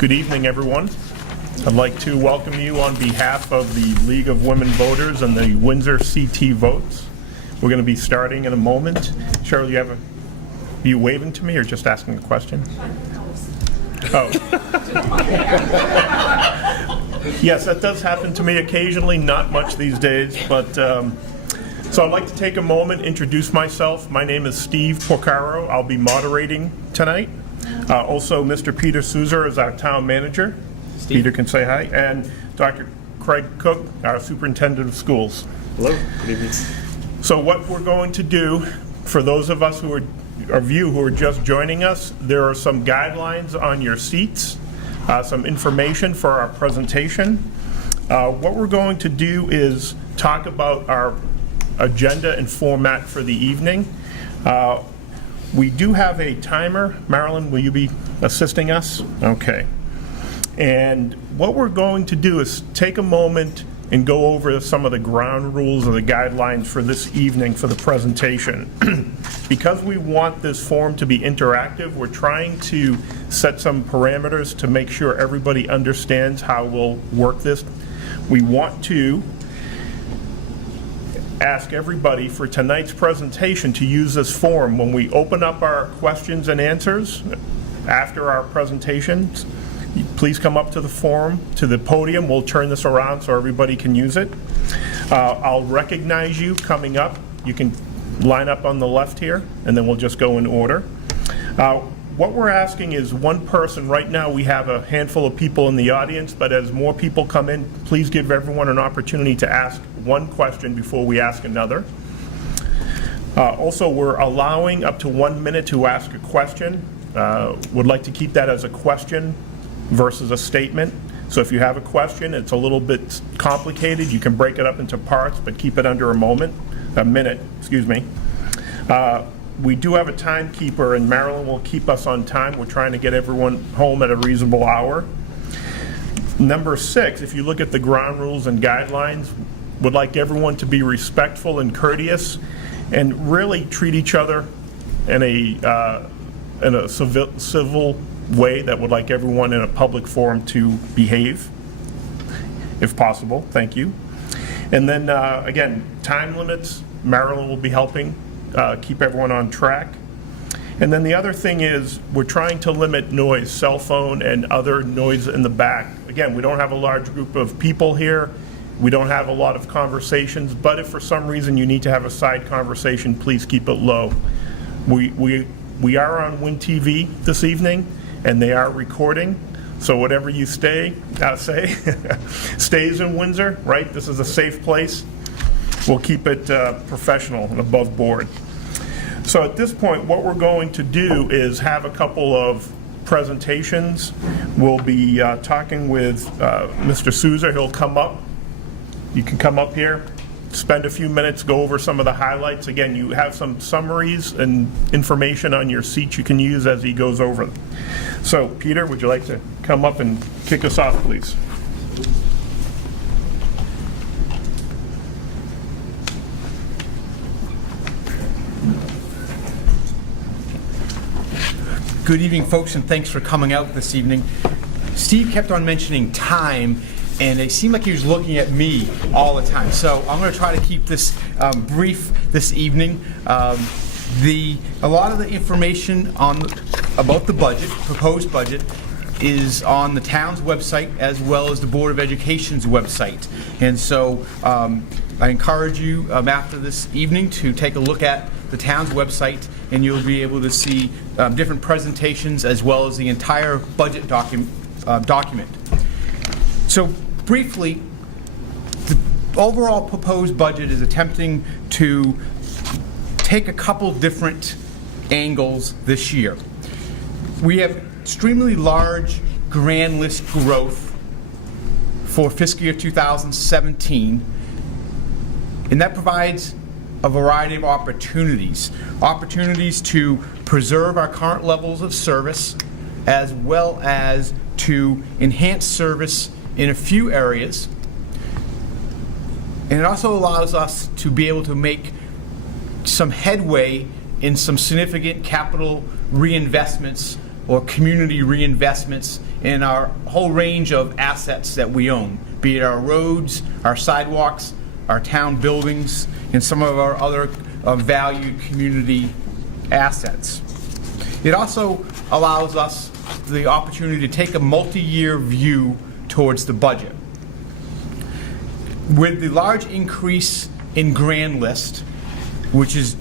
Good evening, everyone. I'd like to welcome you on behalf of the League of Women Voters and the Windsor CT Votes. We're going to be starting in a moment. Cheryl, are you waving to me or just asking a question? Oh. Yes, that does happen to me occasionally, not much these days, but so I'd like to take a moment, introduce myself. My name is Steve Poquonock. I'll be moderating tonight. Also, Mr. Peter Souza is our town manager. Steve. Peter can say hi. And Dr. Craig Cook, our superintendent of schools. Hello. Good evening. So what we're going to do, for those of us who are just joining us, there are some guidelines on your seats, some information for our presentation. What we're going to do is talk about our agenda and format for the evening. We do have a timer. Marilyn, will you be assisting us? Okay. And what we're going to do is take a moment and go over some of the ground rules and the guidelines for this evening for the presentation. Because we want this forum to be interactive, we're trying to set some parameters to make sure everybody understands how we'll work this. We want to ask everybody for tonight's presentation to use this forum. When we open up our questions and answers after our presentations, please come up to the forum, to the podium. We'll turn this around so everybody can use it. I'll recognize you coming up. You can line up on the left here, and then we'll just go in order. What we're asking is one person. Right now we have a handful of people in the audience, but as more people come in, please give everyone an opportunity to ask one question before we ask another. Also, we're allowing up to 1 minute to ask a question. Would like to keep that as a question versus a statement. So if you have a question, it's a little bit complicated, you can break it up into parts, but keep it under a minute, excuse me. We do have a timekeeper, and Marilyn will keep us on time. We're trying to get everyone home at a reasonable hour. Number 6, if you look at the ground rules and guidelines, would like everyone to be respectful and courteous and really treat each other in a civil way that would like everyone in a public forum to behave, if possible. Thank you. And then, again, time limits. Marilyn will be helping keep everyone on track. And then the other thing is we're trying to limit noise, cell phone and other noise in the back. Again, we don't have a large group of people here. We don't have a lot of conversations, but if for some reason you need to have a side conversation, please keep it low. We are on Win TV this evening, and they are recording. So whatever you say stays in Windsor, right? This is a safe place. We'll keep it professional and above board. So at this point, what we're going to do is have a couple of presentations. We'll be talking with Mr. Souza. He'll come up. You can come up here, spend a few minutes, go over some of the highlights. Again, you have some summaries and information on your seat you can use as he goes over them. So, Peter, would you like to come up and kick us off, please? Good evening, folks, and thanks for coming out this evening. Steve kept on mentioning time, and it seemed like he was looking at me all the time. So I'm going to try to keep this brief this evening. A lot of the information about the budget, proposed budget, is on the town's website as well as the Board of Education's website. And so I encourage you after this evening to take a look at the town's website, and you'll be able to see different presentations as well as the entire budget document. So briefly, the overall proposed budget is attempting to take a couple different angles this year. We have extremely large grand list growth for fiscal year 2017, and that provides a variety of opportunities to preserve our current levels of service as well as to enhance service in a few areas. And it also allows us to be able to make some headway in some significant capital reinvestments or community reinvestments in our whole range of assets that we own, be it our roads, our sidewalks, our town buildings, and some of our other valued community assets. It also allows us the opportunity to take a multi-year view towards the budget. With the large increase in grand list, which is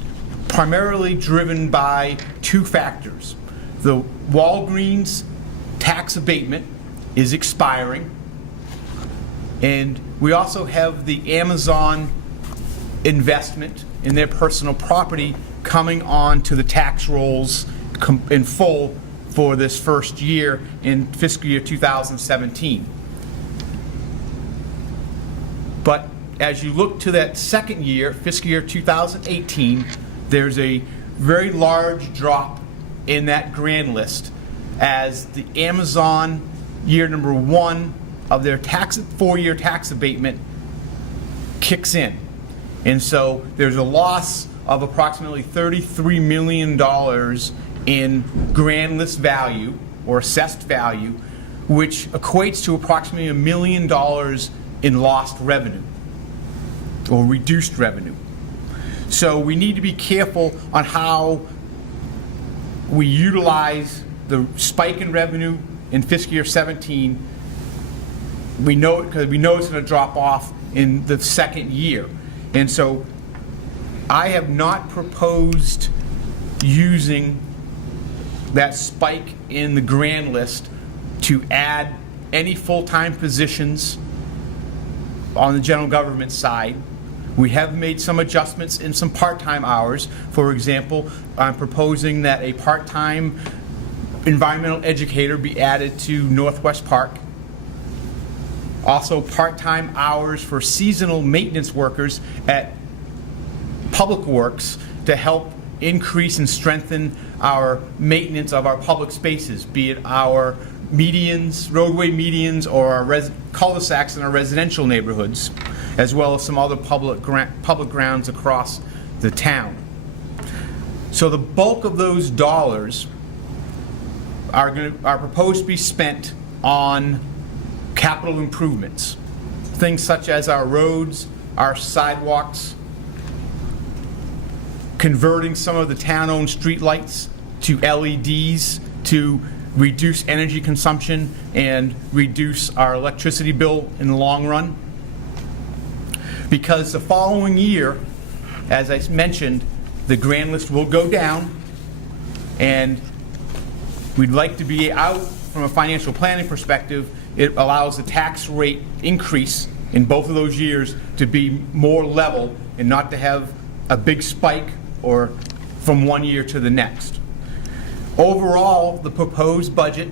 primarily driven by two factors. The Walgreens tax abatement is expiring, and we also have the Amazon investment in their personal property coming on to the tax rolls in full for this first year in fiscal year 2017. But as you look to that second year, fiscal year 2018, there's a very large drop in that grand list as the Amazon year number 1 of their 4-year tax abatement kicks in. And so there's a loss of approximately $33 million in grand list value or assessed value, which equates to approximately $1 million in lost revenue or reduced revenue. So we need to be careful on how we utilize the spike in revenue in fiscal year 17. We know it because we know it's going to drop off in the second year. And so I have not proposed using that spike in the grand list to add any full-time positions on the general government side. We have made some adjustments in some part-time hours. For example, I'm proposing that a part-time environmental educator be added to Northwest Park. Also, part-time hours for seasonal maintenance workers at Public Works to help increase and strengthen our maintenance of our public spaces, be it our medians, roadway medians, or our cul-de-sacs in our residential neighborhoods, as well as some other public grounds across the town. So the bulk of those dollars are proposed to be spent on capital improvements, things such as our roads, our sidewalks, converting some of the town-owned streetlights to LEDs to reduce energy consumption and reduce our electricity bill in the long run. Because the following year, as I mentioned, the grand list will go down, and we'd like to be out from a financial planning perspective. It allows the tax rate increase in both of those years to be more level and not to have a big spike or from one year to the next. Overall, the proposed budget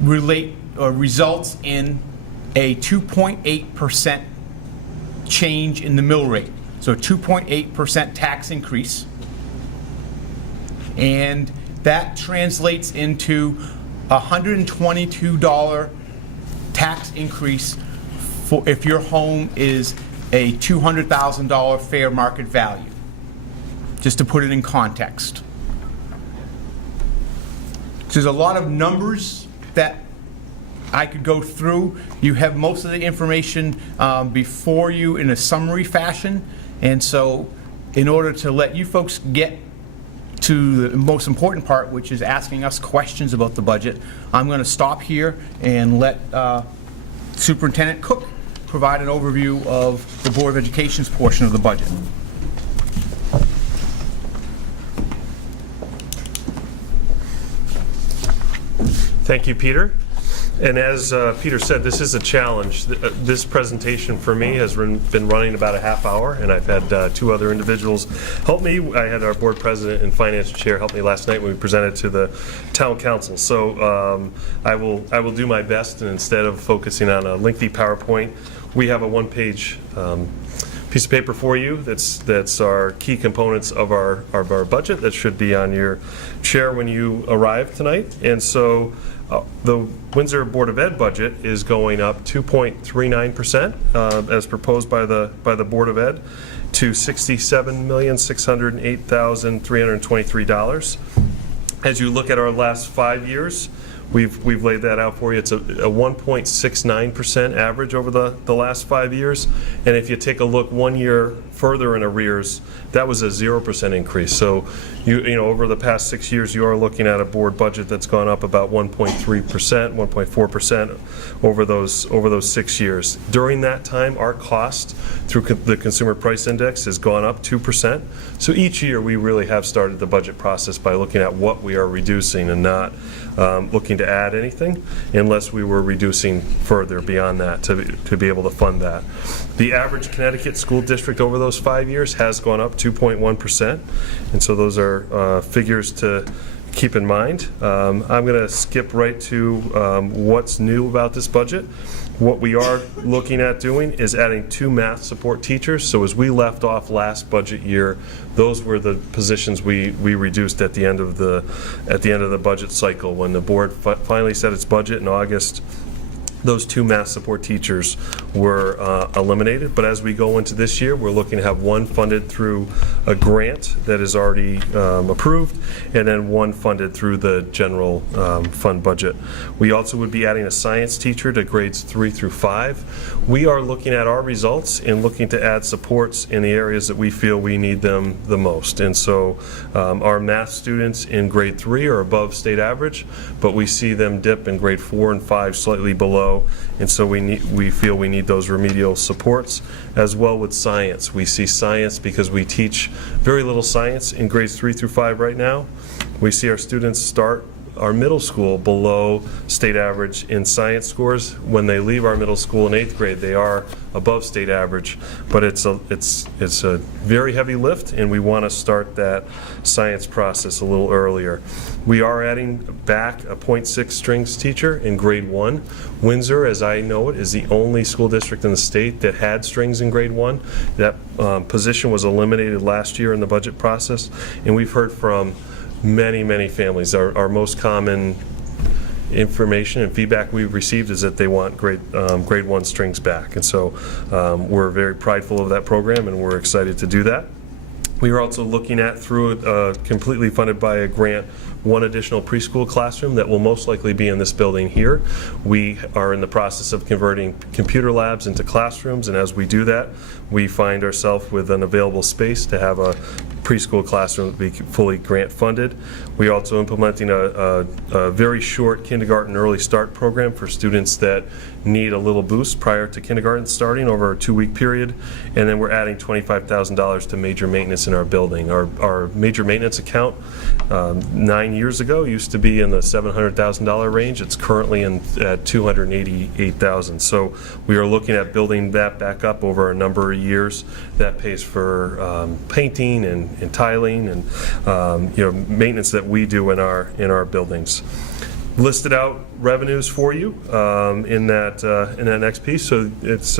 results in a 2.8% change in the mill rate. So 2.8% tax increase. And that translates into a $122 tax increase for if your home is a $200,000 fair market value. Just to put it in context. So there's a lot of numbers that I could go through. You have most of the information before you in a summary fashion, and so in order to let you folks get to the most important part, which is asking us questions about the budget, I'm going to stop here and let Superintendent Cook provide an overview of the Board of Education's portion of the budget. Thank you, Peter. And as Peter said, this is a challenge. This presentation for me has been running about a half hour, and I've had two other individuals help me. I had our board president and finance chair help me last night when we presented to the town council. So I will do my best, and instead of focusing on a lengthy PowerPoint, we have a one-page piece of paper for you that's our key components of our budget that should be on your chair when you arrive tonight. And so the Windsor Board of Ed budget is going up 2.39% as proposed by the Board of Ed to $67,608,323. As you look at our last 5 years, we've laid that out for you. It's a 1.69% average over the last 5 years. And if you take a look 1 year further in arrears, that was a 0% increase. So you know, over the past 6 years, you are looking at a board budget that's gone up about 1.3%, 1.4% over those 6 years. During that time, our cost through the Consumer Price Index has gone up 2%. So each year, we really have started the budget process by looking at what we are reducing and not looking to add anything unless we were reducing further beyond that to be able to fund that. The average Connecticut school district over those 5 years has gone up 2.1%, and so those are figures to keep in mind. I'm going to skip right to what's new about this budget. What we are looking at doing is adding 2 math support teachers. So as we left off last budget year, those were the positions we reduced at the end of the budget cycle. When the board finally set its budget in August, those 2 math support teachers were eliminated. But as we go into this year, we're looking to have 1 funded through a grant that is already approved, and then 1 funded through the general fund budget. We also would be adding a science teacher to grades 3 through 5. We are looking at our results and looking to add supports in the areas that we feel we need them the most. And so our math students in grade 3 are above state average, but we see them dip in grade 4 and 5 slightly below. And so we feel we need those remedial supports, as well with science. We see science because we teach very little science in grades 3 through 5 right now. We see our students start our middle school below state average in science scores. When they leave our middle school in 8th grade, they are above state average, but it's a very heavy lift, and we want to start that science process a little earlier. We are adding back a 0.6 strings teacher in grade 1. Windsor, as I know it, is the only school district in the state that had strings in grade 1. That position was eliminated last year in the budget process, and we've heard from many families. Our most common information and feedback we've received is that they want grade 1 strings back. And so we're very prideful of that program, and we're excited to do that. We are also looking at, through completely funded by a grant, 1 additional preschool classroom that will most likely be in this building here. We are in the process of converting computer labs into classrooms, and as we do that, we find ourselves with an available space to have a preschool classroom be fully grant funded. We're also implementing a very short kindergarten early start program for students that need a little boost prior to kindergarten starting over a 2-week period. And then we're adding $25,000 to major maintenance in our building. Our major maintenance account 9 years ago used to be in the $700,000 range. It's currently at $288,000. So we are looking at building that back up over a number of years. That pays for painting and tiling and maintenance that we do in our buildings. Listed out revenues for you in that next piece. So it's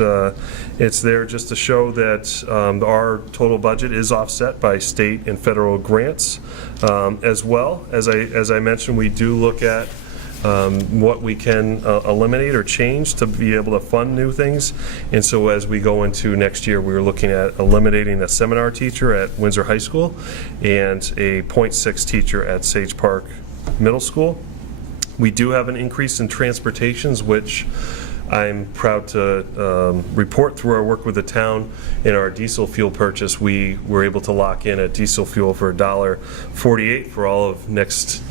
there just to show that our total budget is offset by state and federal grants. As well as I mentioned, we do look at what we can eliminate or change to be able to fund new things. And so as we go into next year, we're looking at eliminating a seminar teacher at Windsor High School and a 0.6 teacher at Sage Park Middle School. We do have an increase in transportations, which I'm proud to report through our work with the town. In our diesel fuel purchase, we were able to lock in a diesel fuel for $1.48 for all of next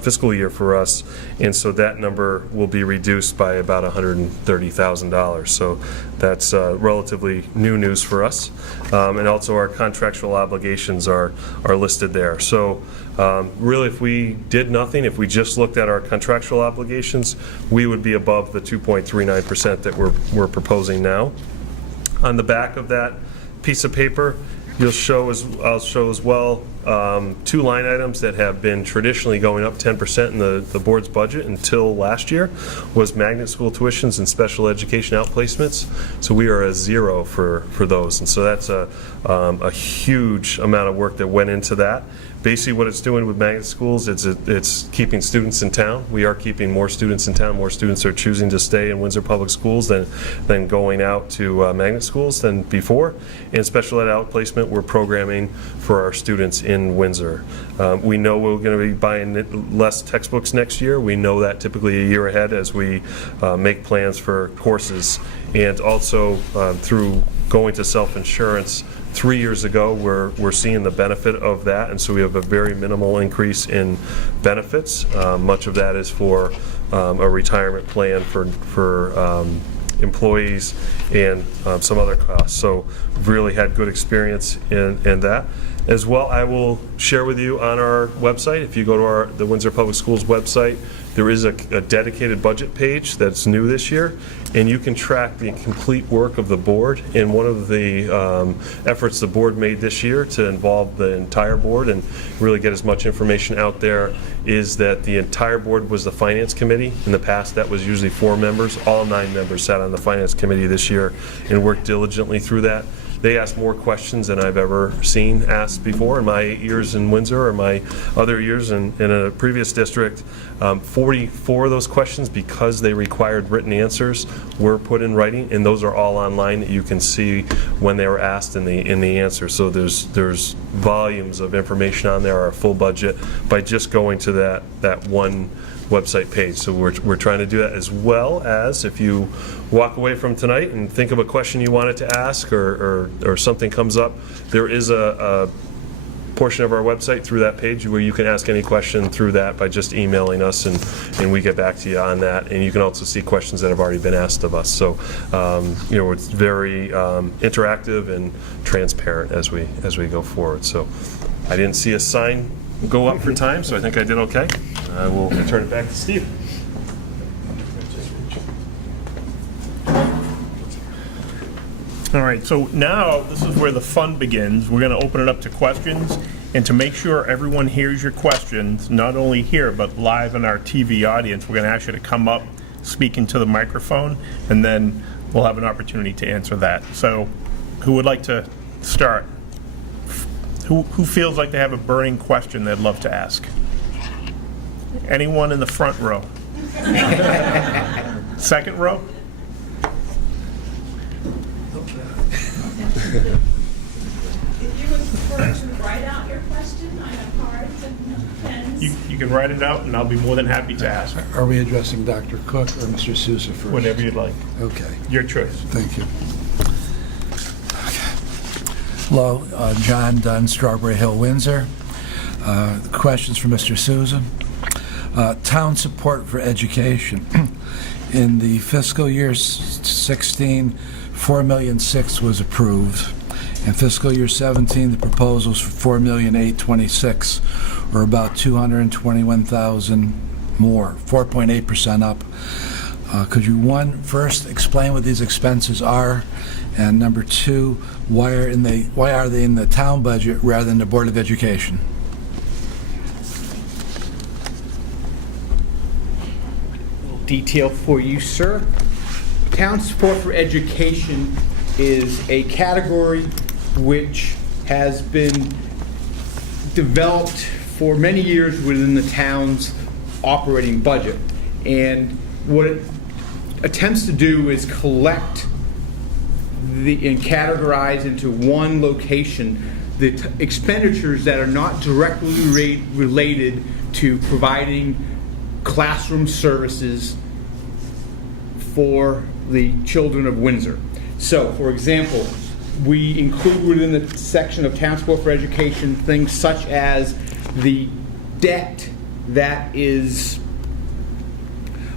fiscal year for us, and so that number will be reduced by about $130,000. So that's relatively new news for us, and also our contractual obligations are listed there. So really, if we did nothing, if we just looked at our contractual obligations, we would be above the 2.39% that we're proposing now. On the back of that piece of paper, I'll show as well 2 line items that have been traditionally going up 10% in the board's budget until last year, was magnet school tuitions and special education outplacements. So we are a 0 for those, and so that's a huge amount of work that went into that. Basically, what it's doing with magnet schools, it's keeping students in town. We are keeping more students in town. More students are choosing to stay in Windsor Public Schools than going out to magnet schools than before. And special ed outplacement, we're programming for our students in Windsor. We know we're going to be buying less textbooks next year. We know that typically a year ahead as we make plans for courses. And also through going to self-insurance 3 years ago, we're seeing the benefit of that, and so we have a very minimal increase in benefits. Much of that is for a retirement plan for employees and some other costs. So really had good experience in that. As well, I will share with you on our website, if you go to the Windsor Public Schools website, there is a dedicated budget page that's new this year, and you can track the complete work of the board. And one of the efforts the board made this year to involve the entire board and really get as much information out there is that the entire board was the finance committee. In the past, that was usually 4 members. All 9 members sat on the finance committee this year and worked diligently through that. They asked more questions than I've ever seen asked before in my 8 years in Windsor or my other years in a previous district. 44 of those questions, because they required written answers, were put in writing, and those are all online that you can see when they were asked in the answer. So there's volumes of information on there, our full budget, by just going to that one website page. So we're trying to do that, as well as if you walk away from tonight and think of a question you wanted to ask or something comes up, there is a portion of our website through that page where you can ask any question through that by just emailing us, and we get back to you on that. And you can also see questions that have already been asked of us. So it's very interactive and transparent as we go forward. So I didn't see a sign go up for time, so I think I did okay. I will turn it back to Steve. All right, so now this is where the fun begins. We're going to open it up to questions, and to make sure everyone hears your questions, not only here but live in our TV audience, we're going to ask you to come up, speak into the microphone, and then we'll have an opportunity to answer that. So who would like to start? Who feels like they have a burning question they'd love to ask? Anyone in the front row? Second row? If you would prefer to write out your question, I have cards and pens. You can write it out, and I'll be more than happy to ask. Are we addressing Dr. Cook or Mr. Sousa first? Whatever you'd like. Okay, Your choice. thank you. Hello, John Dunn, Strawberry Hill, Windsor. Questions for Mr. Sousa. Town support for education. In the fiscal year 16, $4,600,000 was approved. In fiscal year 17, the proposals for $4,826,000, or about $221,000 more, 4.8% up. Could you, first explain what these expenses are, and number 2, why are they in the town budget rather than the Board of Education? Detail for you, sir. Town support for education is a category which has been developed for many years within the town's operating budget. And what it attempts to do is collect and categorize into one location the expenditures that are not directly related to providing classroom services for the children of Windsor. So, for example, we include within the section of Town Support for Education things such as the debt that is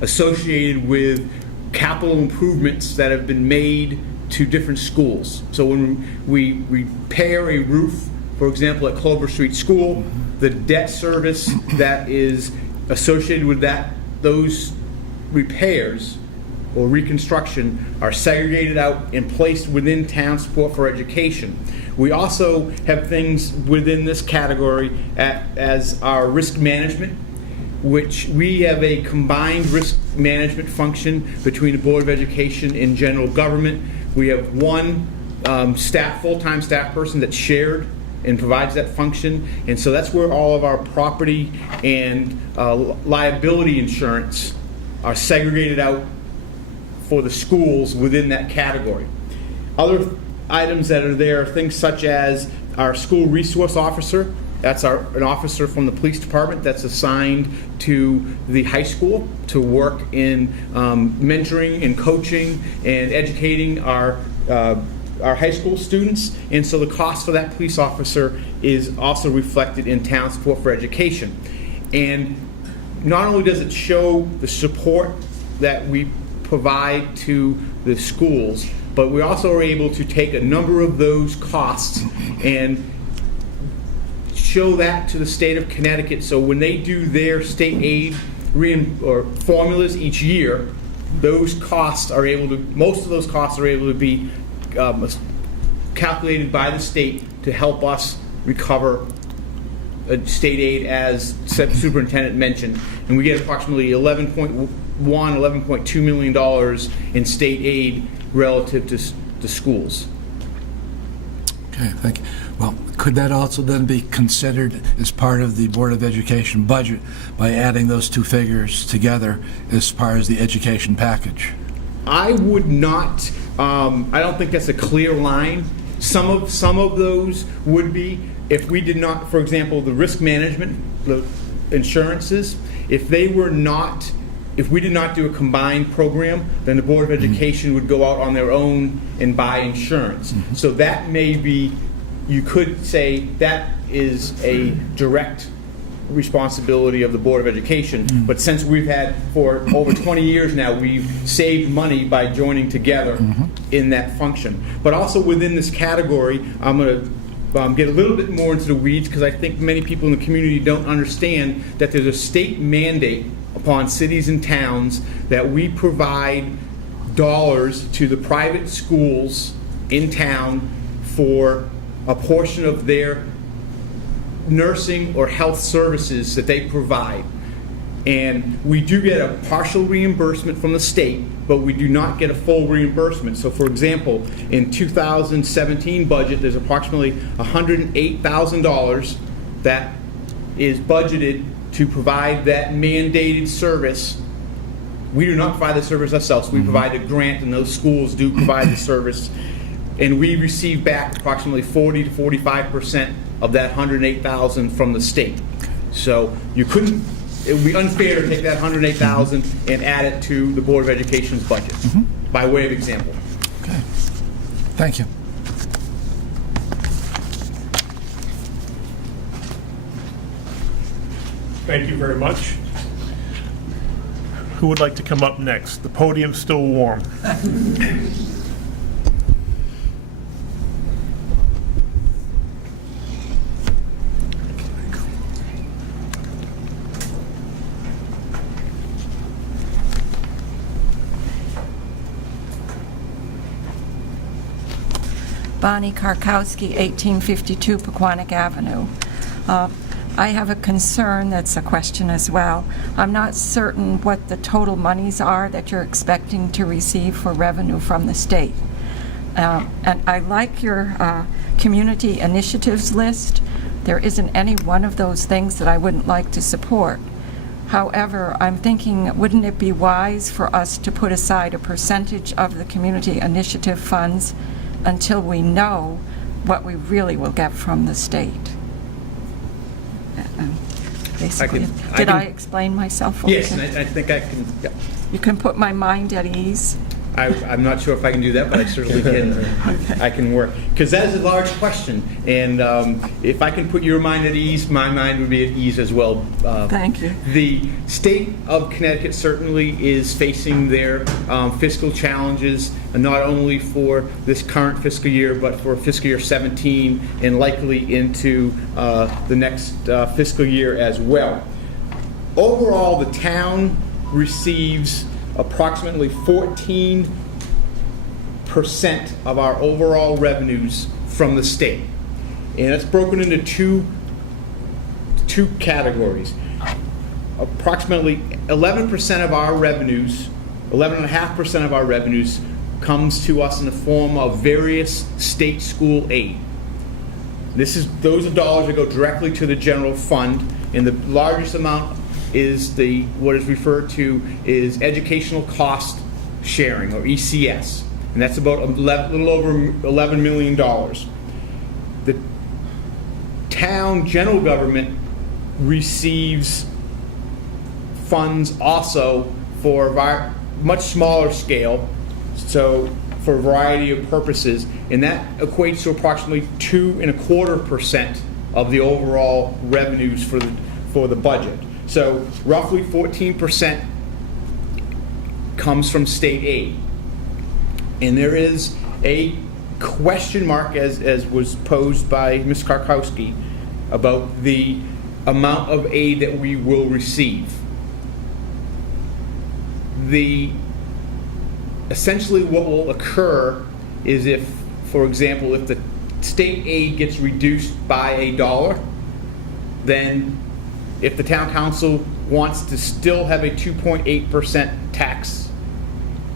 associated with capital improvements that have been made to different schools. So when we repair a roof, for example, at Clover Street School, the debt service that is associated with those repairs or reconstruction are segregated out and placed within Town Support for Education. We also have things within this category as our risk management, which we have a combined risk management function between the Board of Education and general government. We have one full-time staff person that's shared and provides that function. And so that's where all of our property and liability insurance are segregated out for the schools within that category. Other items that are there are things such as our school resource officer. That's an officer from the police department that's assigned to the high school to work in mentoring and coaching and educating our high school students. And so the cost for that police officer is also reflected in town support for education. And not only does it show the support that we provide to the schools, but we also are able to take a number of those costs and show that to the state of Connecticut. So when they do their state aid formulas each year, those costs are able to, most of those costs are able to be calculated by the state to help us recover state aid, as Superintendent mentioned. And we get approximately $11.2 million in state aid relative to schools. Okay, thank you. Well, could that also then be considered as part of the Board of Education budget by adding those two figures together as far as the education package? I would not. I don't think that's a clear line. Some of those would be if we did not, for example, the risk management, the insurances. If we did not do a combined program, then the Board of Education would go out on their own and buy insurance. So that may be, you could say that is a direct responsibility of the Board of Education. But since we've had, for over 20 years now, we've saved money by joining together in that function. But also within this category, I'm going to get a little bit more into the weeds, because I think many people in the community don't understand that there's a state mandate upon cities and towns that we provide dollars to the private schools in town for a portion of their nursing or health services that they provide. And we do get a partial reimbursement from the state, but we do not get a full reimbursement. So for example, in 2017 budget, there's approximately $108,000 that is budgeted to provide that mandated service. We do not provide the service ourselves. We provide a grant, and those schools do provide the service. And we receive back approximately 40 to 45% of that $108,000 from the state. So it would be unfair to take that $108,000 and add it to the Board of Education's budget, by way of example. Okay, thank you. Thank you very much. Who would like to come up next? The podium's still warm. Bonnie Karkowski, 1852 Poquonock Avenue. I have a concern that's a question as well. I'm not certain what the total monies are that you're expecting to receive for revenue from the state. And I like your community initiatives list. There isn't any one of those things that I wouldn't like to support. However, I'm thinking, wouldn't it be wise for us to put aside a percentage of the community initiative funds until we know what we really will get from the state? Basically, did I explain myself? Yes, and I think I can. Yeah. You can put my mind at ease. I'm not sure if I can do that, but I certainly can. Okay. I can work, because that is a large question, and if I can put your mind at ease, my mind would be at ease as well. Thank you. The state of Connecticut certainly is facing their fiscal challenges, not only for this current fiscal year, but for fiscal year 17 and likely into the next fiscal year as well. Overall, the town receives approximately 14% of our overall revenues from the state. And it's broken into two categories. Approximately 11% of our revenues, 11.5% of our revenues comes to us in the form of various state school aid. Those are dollars that go directly to the general fund, and the largest amount is what is referred to is educational cost sharing, or ECS, and that's about a little over $11 million. The town general government receives funds also for a much smaller scale, so for a variety of purposes, and that equates to approximately 2.25% of the overall revenues for the budget. So roughly 14% comes from state aid. And there is a question mark, as was posed by Ms. Karkowski, about the amount of aid that we will receive. Essentially what will occur is if, for example, if the state aid gets reduced by $1, then if the town council wants to still have a 2.8% tax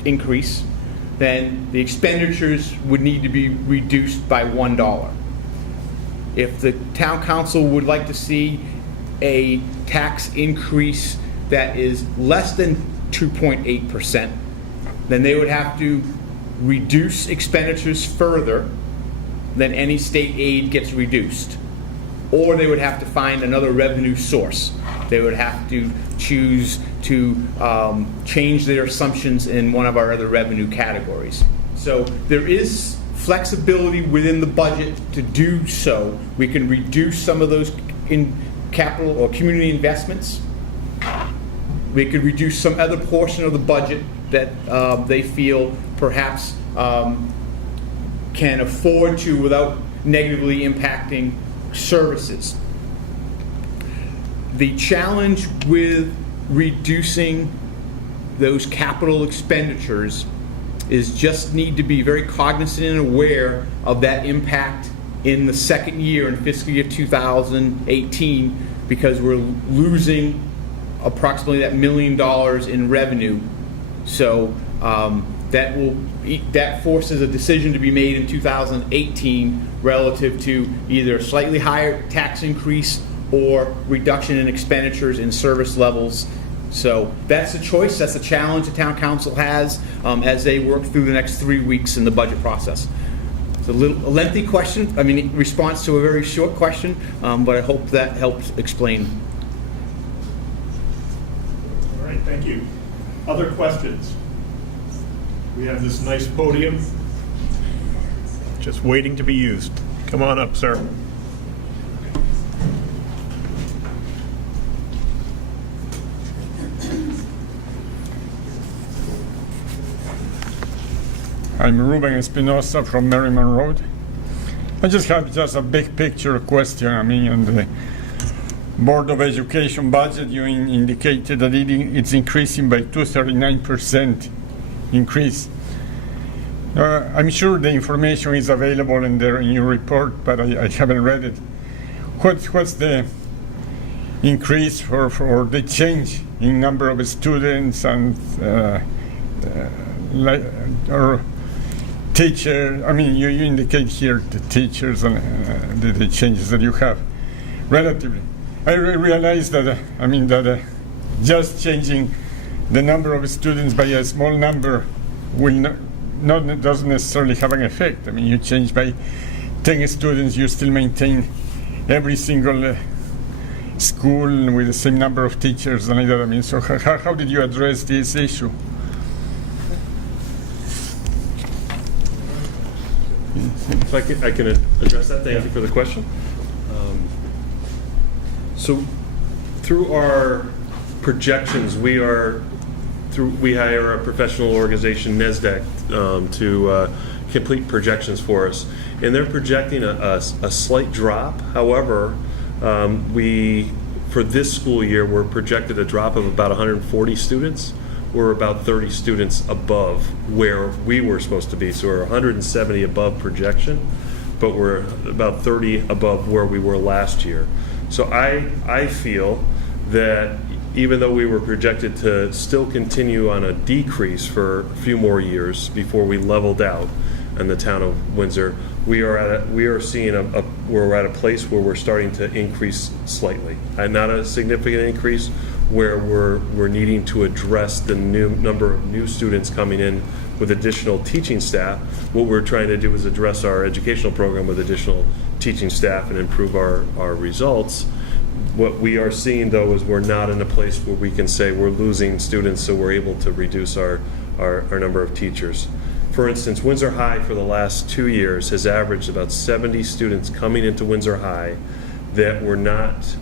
increase, then the expenditures would need to be reduced by $1. If the town council would like to see a tax increase that is less than 2.8%, then they would have to reduce expenditures further than any state aid gets reduced. Or they would have to find another revenue source. They would have to choose to change their assumptions in one of our other revenue categories. So there is flexibility within the budget to do so. We can reduce some of those in capital or community investments. We could reduce some other portion of the budget that they feel perhaps can afford to without negatively impacting services. The challenge with reducing those capital expenditures is just need to be very cognizant and aware of that impact in the second year, in fiscal year 2018, because we're losing approximately that $1 million in revenue. So that forces a decision to be made in 2018 relative to either a slightly higher tax increase or reduction in expenditures in service levels. So that's a choice, that's a challenge the town council has as they work through the next 3 weeks in the budget process. It's a lengthy question, response to a very short question, but I hope that helps explain. All right, thank you. Other questions? We have this nice podium just waiting to be used. Come on up, sir. I'm Ruben Espinosa from Merriman Road. I just have a big picture question. On the Board of Education budget, you indicated that it's increasing by 239% increase. I'm sure the information is available in your report, but I haven't read it. What's the increase or the change in number of students and or teacher? You indicate here the teachers and the changes that you have relatively. I realize that that just changing the number of students by a small number will doesn't necessarily have an effect. You change by 10 students, you still maintain every single school with the same number of teachers and like that. So how did you address this issue? If I can address that, thank you for the question. So through our projections, we hire a professional organization, NESDEC, to complete projections for us. And they're projecting a slight drop. However, for this school year, we're projected a drop of about 140 students. We're about 30 students above where we were supposed to be. So we're 170 above projection, but we're about 30 above where we were last year. So I feel that even though we were projected to still continue on a decrease for a few more years before we leveled out, and the town of Windsor, we are seeing we're at a place where we're starting to increase slightly, and not a significant increase, where we're needing to address the new number of new students coming in with additional teaching staff. What we're trying to do is address our educational program with additional teaching staff and improve our results. What we are seeing, though, is we're not in a place where we can say we're losing students, so we're able to reduce our number of teachers. For instance, Windsor High for the last 2 years has averaged about 70 students coming into Windsor High that were not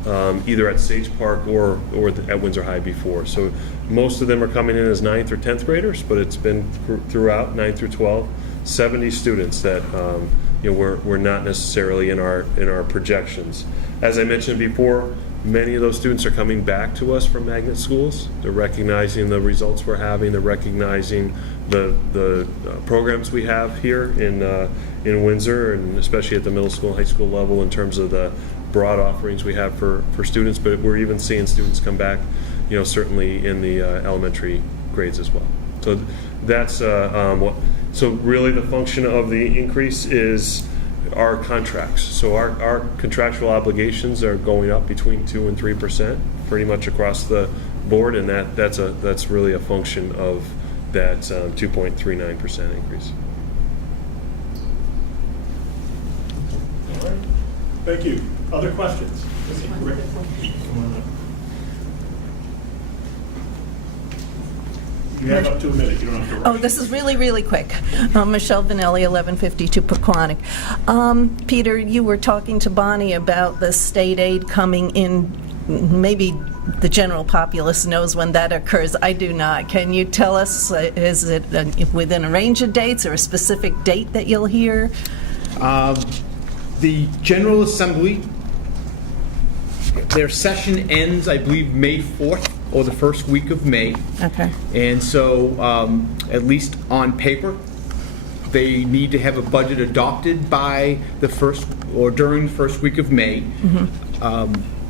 either at Sage Park or at Windsor High before. So most of them are coming in as 9th or 10th graders, but it's been throughout 9th through 12, 70 students that we're not necessarily in our projections. As I mentioned before, many of those students are coming back to us from magnet schools. They're recognizing the results we're having. They're recognizing the programs we have here in Windsor, and especially at the middle school and high school level in terms of the broad offerings we have for students. But we're even seeing students come back, certainly in the elementary grades as well. So that's so really the function of the increase is our contracts. So our contractual obligations are going up between 2% and 3%, pretty much across the board, and that's really a function of that 2.39% increase. All right. Thank you. Other questions? You have up to a minute. You don't have to rush. Oh, this is really, really quick. Michelle Vanelli, 1152 Poquonock. Peter, you were talking to Bonnie about the state aid coming in. Maybe the general populace knows when that occurs. I do not. Can you tell us, is it within a range of dates or a specific date that you'll hear? The General Assembly, their session ends, I believe, May 4th or the first week of May. Okay. And so, at least on paper, they need to have a budget adopted by the first or during the first week of May.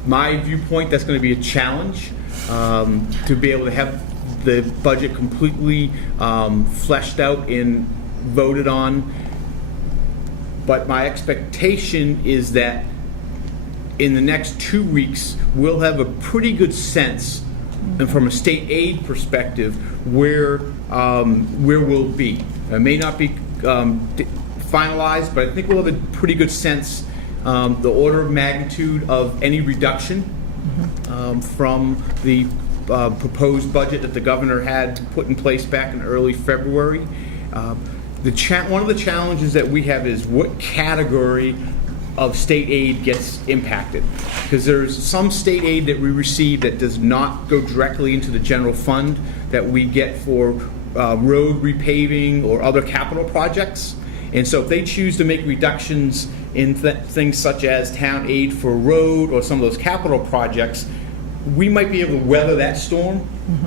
My viewpoint, that's going to be a challenge to be able to have the budget completely fleshed out and voted on. But my expectation is that in the next 2 weeks, we'll have a pretty good sense, and from a state aid perspective, where we'll be. It may not be finalized, but I think we'll have a pretty good sense, the order of magnitude of any reduction from the proposed budget that the governor had put in place back in early February. One of the challenges that we have is what category of state aid gets impacted, because there's some state aid that we receive that does not go directly into the general fund that we get for road repaving or other capital projects. And so if they choose to make reductions in things such as town aid for road or some of those capital projects, we might be able to weather that storm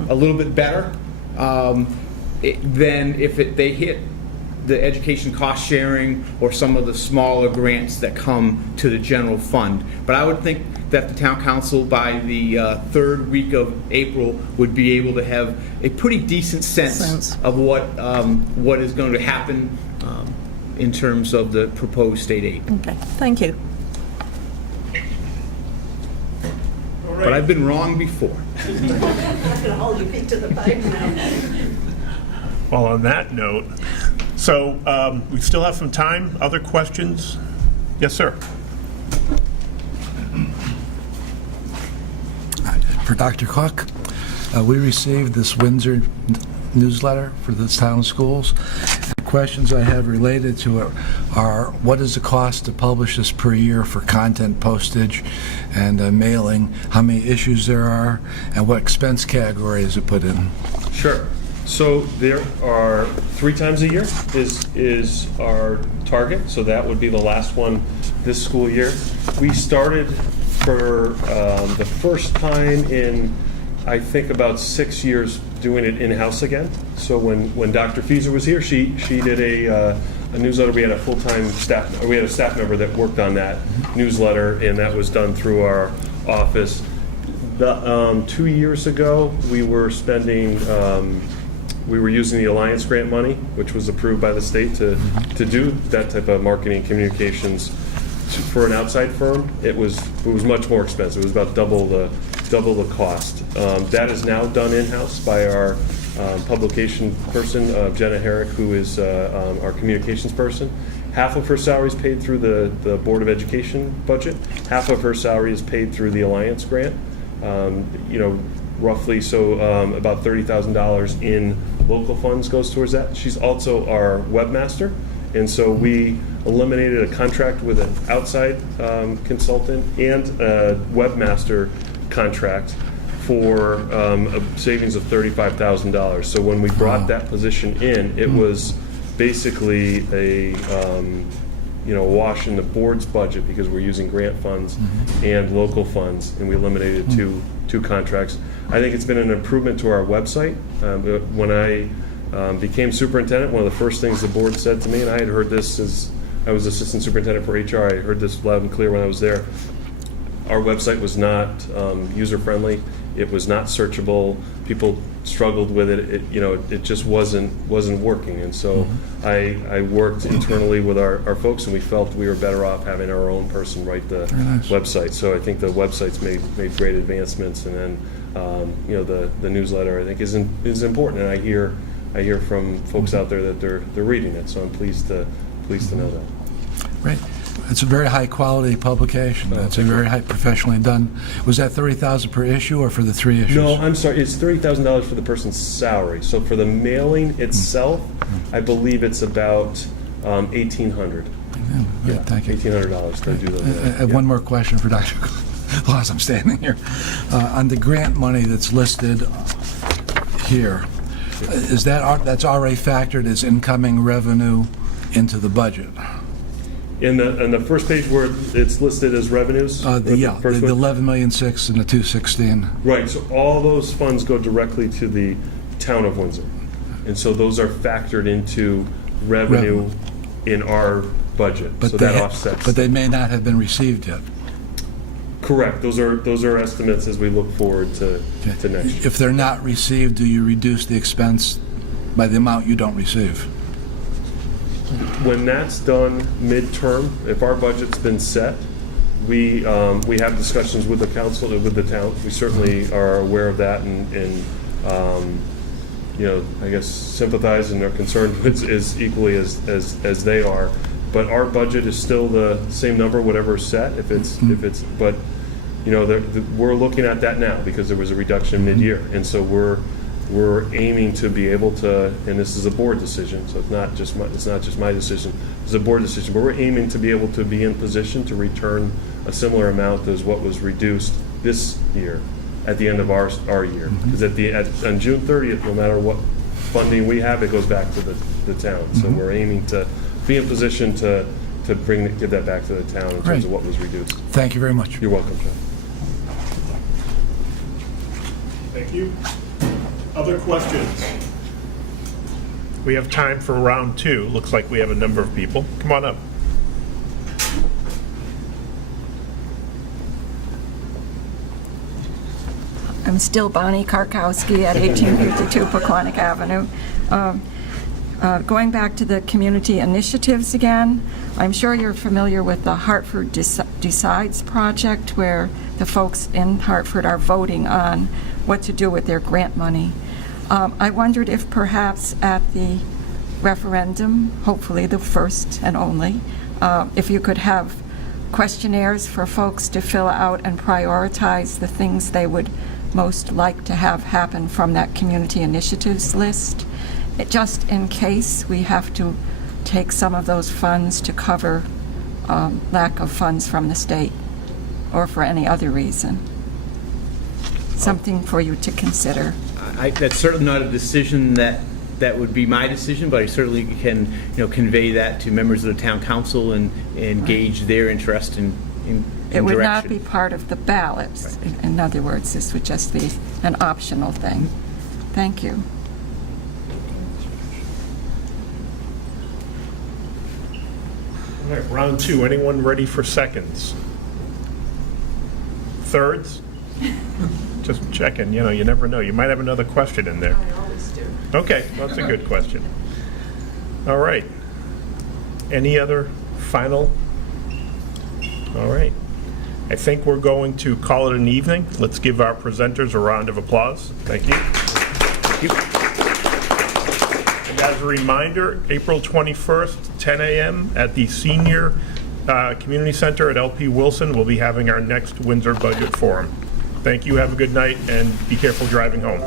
a little bit better than if they hit the education cost sharing or some of the smaller grants that come to the general fund. But I would think that the town council by the third week of April would be able to have a pretty decent sense of what is going to happen in terms of the proposed state aid. Okay, thank you. All right. But I've been wrong before. I'm going to hold your feet to the pipe now. Well, on that note, so we still have some time. Other questions? Yes, sir. For Dr. Cook, we received this Windsor newsletter for the town schools. The questions I have related to it are, what is the cost to publish this per year for content postage and mailing? How many issues there are? And what expense category is it put in? Sure. So there are 3 times a year is our target. So that would be the last one this school year. We started for the first time in, I think, about 6 years doing it in-house again. So when Dr. Fieser was here, she did a newsletter. We had a full-time staff, we had a staff member that worked on that newsletter, and that was done through our office. 2 years ago, we were spending we were using the Alliance grant money, which was approved by the state to do that type of marketing communications for an outside firm. It was much more expensive. It was about double the cost. That is now done in-house by our publication person, Jenna Herrick, who is our communications person. Half of her salary is paid through the Board of Education budget. Half of her salary is paid through the Alliance grant. Roughly, so about $30,000 in local funds goes towards that. She's also our webmaster, and so we eliminated a contract with an outside consultant and a webmaster contract for a savings of $35,000. So when we brought that position in, it was basically a wash in the board's budget because we're using grant funds and local funds, and we eliminated two contracts. I think it's been an improvement to our website. When I became superintendent, one of the first things the board said to me, and I had heard this as I was assistant superintendent for HR, I heard this loud and clear when I was there, our website was not user-friendly. It was not searchable. People struggled with it. It just wasn't working. And so I worked internally with our folks, and we felt we were better off having our own person write the website. So I think the website's made great advancements, and then the newsletter I think is important. And I hear from folks out there that they're reading it. So I'm pleased to know that. Right. It's a very high-quality publication. It's a very high, professionally done. Was that $30,000 per issue or for the 3 issues? No, I'm sorry. It's $30,000 for the person's salary. So for the mailing itself, I believe it's about $1,800. Yeah, thank you. $1,800 to do I have one more question for Dr. Claus. I'm standing here. On the grant money that's listed here, is that's already factored as incoming revenue into the budget? In the first page where it's listed as revenues? The $11,600,000 and the $216. Right, so all those funds go directly to the town of Windsor. And so those are factored into revenue in our budget. So that offsets. But they may not have been received yet. Correct. Those are estimates as we look forward to next year. If they're not received, do you reduce the expense by the amount you don't receive? When that's done midterm, if our budget's been set, we have discussions with the council, with the town. We certainly are aware of that and I guess sympathize and are concerned as equally as they are. But our budget is still the same number, whatever is set. But we're looking at that now because there was a reduction mid-year, and so we're aiming to be able to, and this is a board decision, so it's not just my decision, it's a board decision, but we're aiming to be able to be in position to return a similar amount as what was reduced this year at the end of our year. Because on June 30th, no matter what funding we have, it goes back to the town. So we're aiming to be in position to give that back to the town in terms of what was reduced. Thank you very much. You're welcome, John. Thank you. Other questions? We have time for round 2. Looks like we have a number of people. Come on up. I'm still Bonnie Karkowski at 1852 Poquonock Avenue. Going back to the community initiatives again, I'm sure you're familiar with the Hartford Decides project, where the folks in Hartford are voting on what to do with their grant money. I wondered if perhaps at the referendum, hopefully the first and only, if you could have questionnaires for folks to fill out and prioritize the things they would most like to have happen from that community initiatives list, just in case we have to take some of those funds to cover lack of funds from the state or for any other reason. Something for you to consider. That's certainly not a decision that would be my decision, but I certainly can convey that to members of the town council and gauge their interest in It would not direction. be part of the ballot. Right. In other words, this would just be an optional thing. Thank you. All right, round 2. Anyone ready for seconds? Thirds? Just checking. You never know. You might have another question in there. I always do. Okay, that's a good question. All right. Any other final? All right. I think we're going to call it an evening. Let's give our presenters a round of applause. Thank you. Thank you. And as a reminder, April 21st, 10 a.m. at the Senior Community Center at LP Wilson, we'll be having our next Windsor Budget Forum. Thank you, have a good night, and be careful driving home.